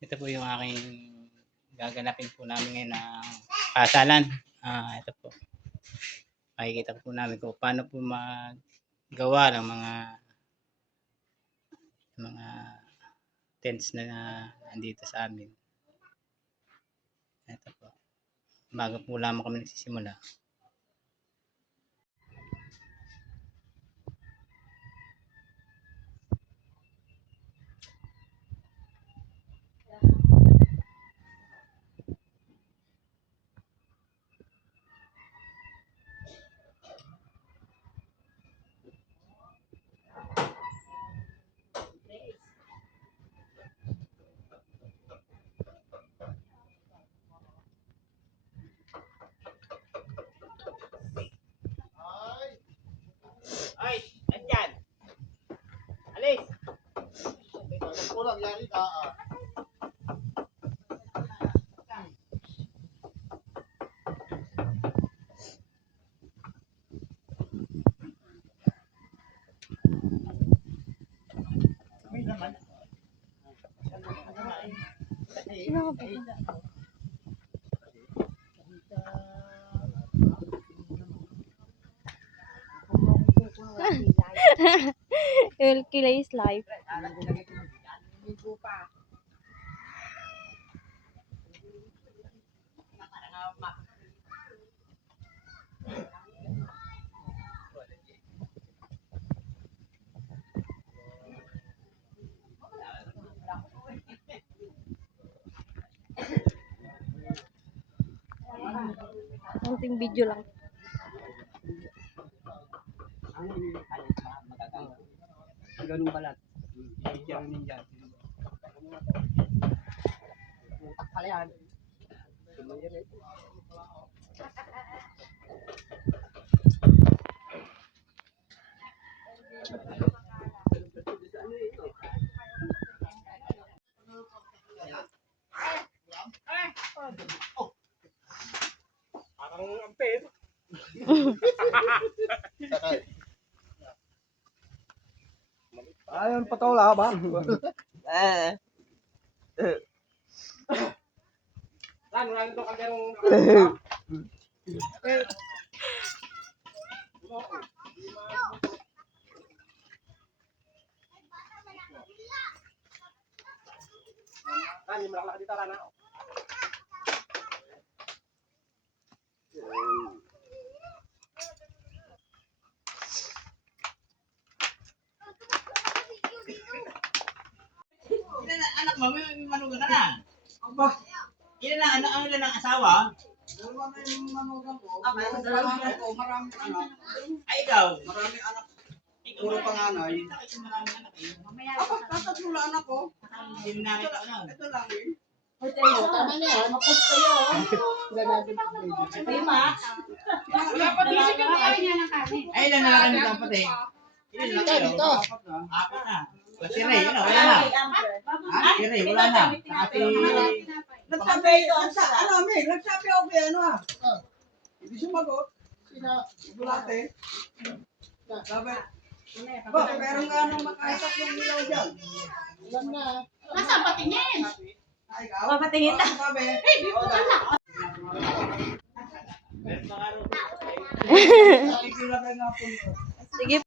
Ito po yung aking gaganapin po namin ngayon na kasalan. Ito po. Makikita po namin kung paano po magawa ng mga tents na nandito sa amin. Ito po. Bago po lamang kami nagsisimula. Ay, andyan. Alis. Kulang yari ka. It will kill his life. Konting video lang. Ganun balat. Iyan dyan. Utak pala yan. Parang ampere. Ayun, patola ba? Wala nito kagarong. Kan yung malaki dito rana. Ilan anak mo? May manugan na. Aba. Ilan ang asawa? Dalawa na yung manugang ko. Marami ko, maraming anak. Ay, ikaw. Maraming anak. Ikaw Puro panganay. Maraming anak eh. Ako, tatatlo lang anak ko. Hindi namin ito lang. Ito lang eh. Tama na yan, mapos kayo. Ay, Max. Wala pa busy ka Ay, ilan na lang dito pati. Ilan lang kayo? Dito. Apat na. Si Ray, wala na. Si Ray, wala na. Saka si... Nagsabi, nagsabi ako kay ano ah. Hindi sumagot. Bulate. Sabi, ba, meron nga nung makaitak yung ilaw dyan. Alam na. Nasaan patingin? Ay, ikaw? Papatingin na. Sabi, Sige.